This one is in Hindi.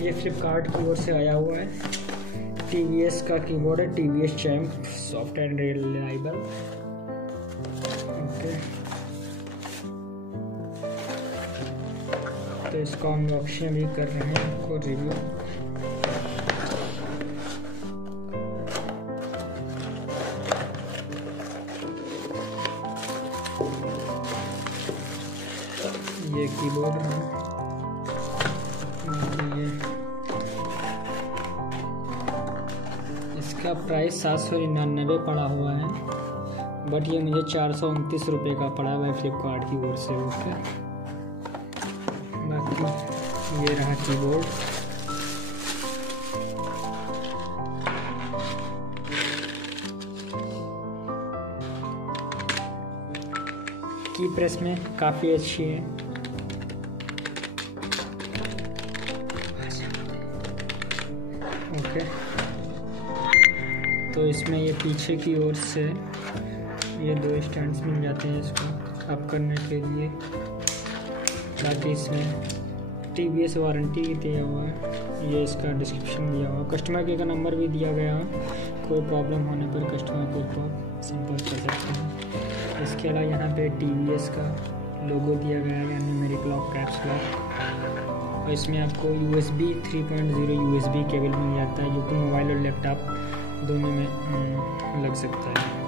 ये फ्लिपकार्ट की ओर से आया हुआ है। TVS का कीबोर्ड है, TVS champ, soft and reliable. Okay, तो इसको अनबॉक्सिंग भी कर रहे हैं, आपको रिव्यू। ये कीबोर्ड है, ये इसका प्राइस 799 पड़ा हुआ है, बट ये मुझे 429 रुपये का पड़ा हुआ है फ्लिपकार्ट की ओर से। ओके, बाकी ये रहा कीबोर्ड। की प्रेस में काफ़ी अच्छी है। ओके, तो इसमें ये पीछे की ओर से ये 2 स्टैंड्स मिल जाते हैं इसको अप करने के लिए, ताकि इसमें TVS वारंटी दिया हुआ है। ये इसका डिस्क्रिप्शन दिया हुआ है, कस्टमर केयर का नंबर भी दिया गया है, कोई प्रॉब्लम होने पर कस्टमर केयर पर संपर्क कर सकते हैं। इसके अलावा यहाँ पे TVS का लोगो दिया गया है, यानी मेरी क्लॉक कैप्स लॉक। और इसमें आपको USB 3.0 USB केबल मिल जाता है, जो कि मोबाइल और लैपटॉप दोनों में लग सकता है।